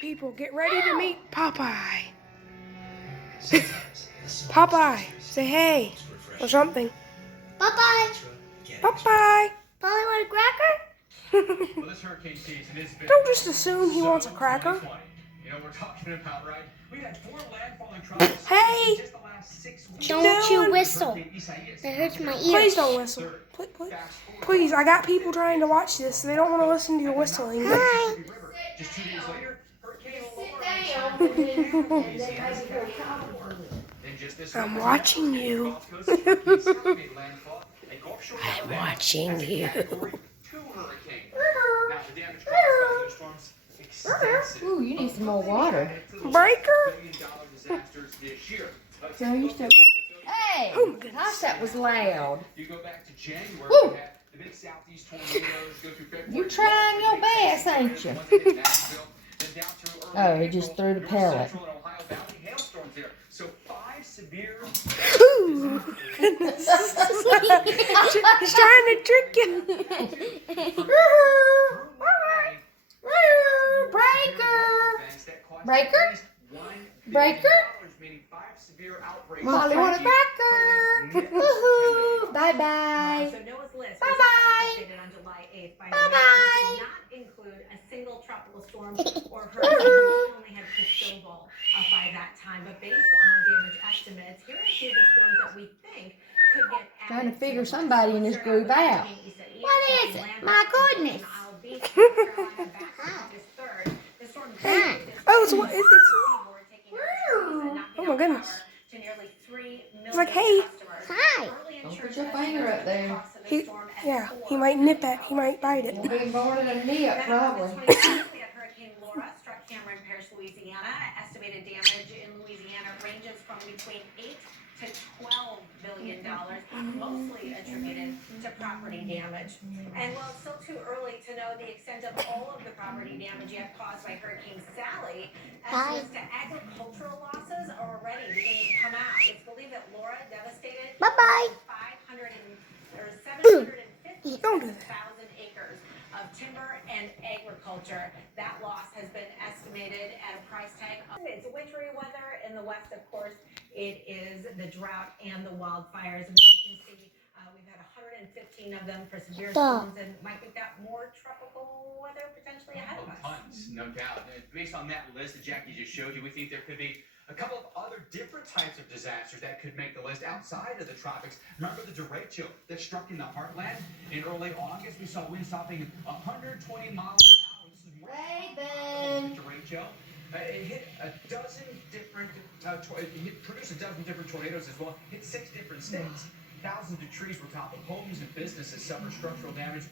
People, get ready to meet Popeye. Popeye, say hey, or something. Popeye! Popeye! Polly want a cracker? Don't just assume he wants a cracker. You know we're talking about, right? We had 4 landfalling tropics Hey! in just the last 6 weeks. Don't you whistle. That hurts my ears. Please don't whistle. Please, I got people trying to watch this, so they don't want to listen to your whistling. Hi. Just 2 days later, Hurricane I'm watching you. I'm watching you. Ooh, you need some more water. Breaker? So you still got. Hey! Oh my goodness. Gosh, that was loud. You go back to January, Woo. we had the big southeast tornadoes go through February. You trying your best, ain't you? Oh, he just threw the pellet. So 5 severe. Ooh, goodness. He's trying to trick you. Breaker? Breaker? Molly want a cracker. Woohoo! Bye-bye. So Noah's list was Bye-bye. updated on July 8th by Bye-bye. NOAA. It did not include a single tropical storm or hurricane. We only had Cristobal by that time. But based on damage estimates, here are a few of the storms that we think could get added. Trying to figure somebody in this group out. What is it? My goodness. Oh, it's oh my goodness. It's like, hey. Hi. Don't put your finger up there. He might nip it. He might bite it. You'll be more than a nip, probably. Hurricane Laura struck Cameron Parish, Louisiana. Estimated damage in Louisiana ranges from between $8 to $12 billion, mostly attributed to property damage. And while it's still too early to know the extent of all of the property damage yet caused by Hurricane Sally, estimates to agricultural losses are already beginning to come out. It's believed that Laura devastated Bye-bye. 750,000 acres of timber and agriculture. That loss has been estimated at a price tag of, it's wintry weather in the west, of course. It is the drought and the wildfires. And you can see we've had 115 of them for severe storms, and Mike, we've got more tropical weather potentially ahead of us. Tons, no doubt. Based on that list that Jackie just showed you, we think there could be a couple of other different types of disasters that could make the list outside of the tropics. Remember the derecho that struck in the heartland? In early August, we saw winds topping 120 miles an hour. Raven. Derecho. It hit a dozen different, produced a dozen different tornadoes as well. Hit 6 different states. Thousands of trees were toppled. Homes and businesses suffered structural damage.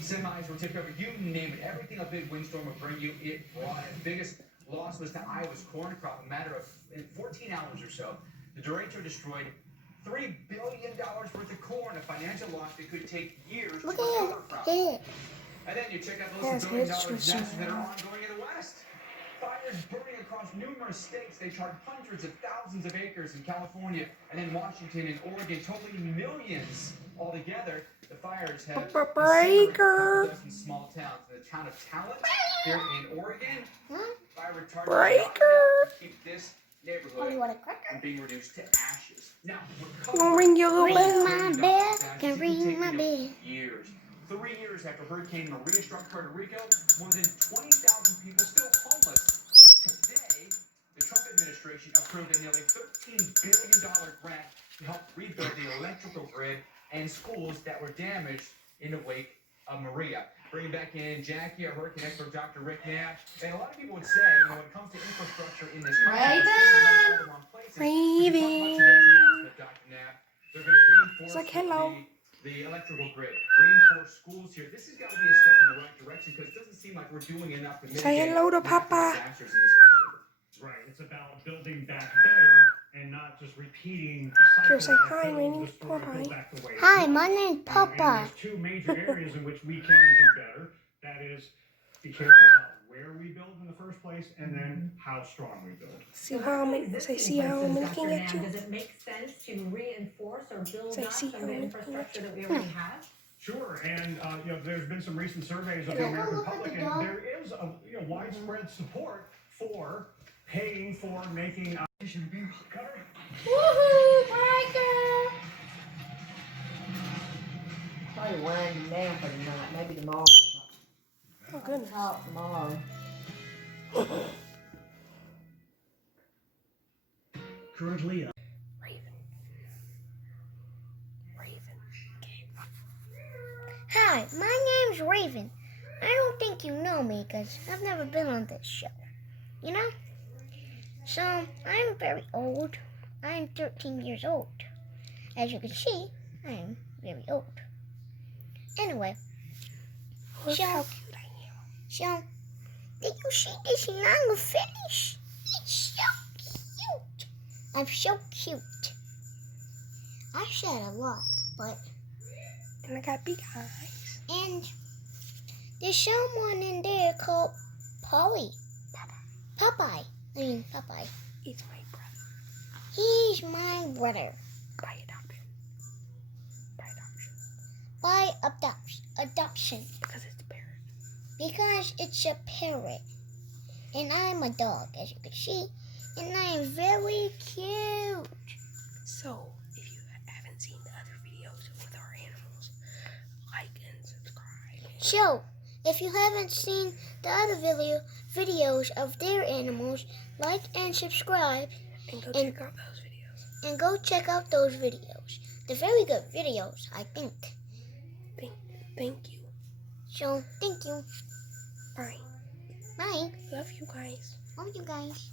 Semis were tipped over. You name it. Everything a big windstorm would bring you, it brought it. The biggest loss was to Iowa's corn crop. A matter of 14 hours or so, the derecho destroyed $3 billion worth of corn, a financial loss that could take years to recover from. And then you check out those billion-dollar disasters that are ongoing in the West. Fires burning across numerous states. They charred hundreds of thousands of acres in California and in Washington and Oregon, totaling millions altogether. The fires have Breaker. in small towns. In the town of Talent here in Oregon, fire retardant Breaker. to keep this Oh, you neighborhood want a cracker? from being reduced to ashes. Now, Gonna ring your little bell. My bell can ring my bell. Years. 3 years after Hurricane Maria struck Puerto Rico, more than 20,000 people still homeless. Today, the Trump administration approved a nearly $13 billion grant to help rebuild the electrical grid and schools that were damaged in the wake of Maria. Bringing back in Jackie, our hurricane expert, Dr. Rick Knapp. And a lot of people would say, when it comes to infrastructure in this country, Raven. Dr. Knapp, they're going to reinforce It's like, hello. the electrical grid, reinforce schools here. This has got to be a step in the right direction because it doesn't seem like we're doing enough to mitigate Say hello to natural Papa. disasters in this country. Right, it's about building back better and not just repeating the cycle. Sure, say hi, my name's Popeye. Hi, my name's And Popeye. there's 2 major areas in which we can do better. That is, be careful about where we build in the first place, and then how strong we build. See how I'm looking at you. Does it make sense to reinforce or build Say, up see some how of the I'm infrastructure that we already have? Sure, and there's been some recent surveys of the American public, and there is a widespread support for paying for making. Cutter. Woohoo! Breaker! Probably winding down for tonight. Maybe tomorrow. Oh, goodness. Talk tomorrow. Currently, Hi, my name's Raven. I don't think you know me because I've never been on this show. You know? So, I'm very old. I'm 13 years old. As you can see, I'm very old. Anyway, Look So- how cute I am. so, did you see this long finish? It's so cute. I'm so cute. I said a lot, but And I got big eyes. and there's someone in there called Polly. Popeye. Popeye. It's my brother. He's my brother. By adoption. By adoption. By adoption. Because it's a parrot. Because it's a parrot. And I'm a dog, as you can see. And I am very cute. So, if you haven't seen the other videos with our animals, like and subscribe. So, if you haven't seen the other videos of their animals, like and subscribe And go check out those videos. and go check out those videos. They're very good videos, I think. Thank you. So, thank you. Bye. Bye. Love you guys. Love you guys.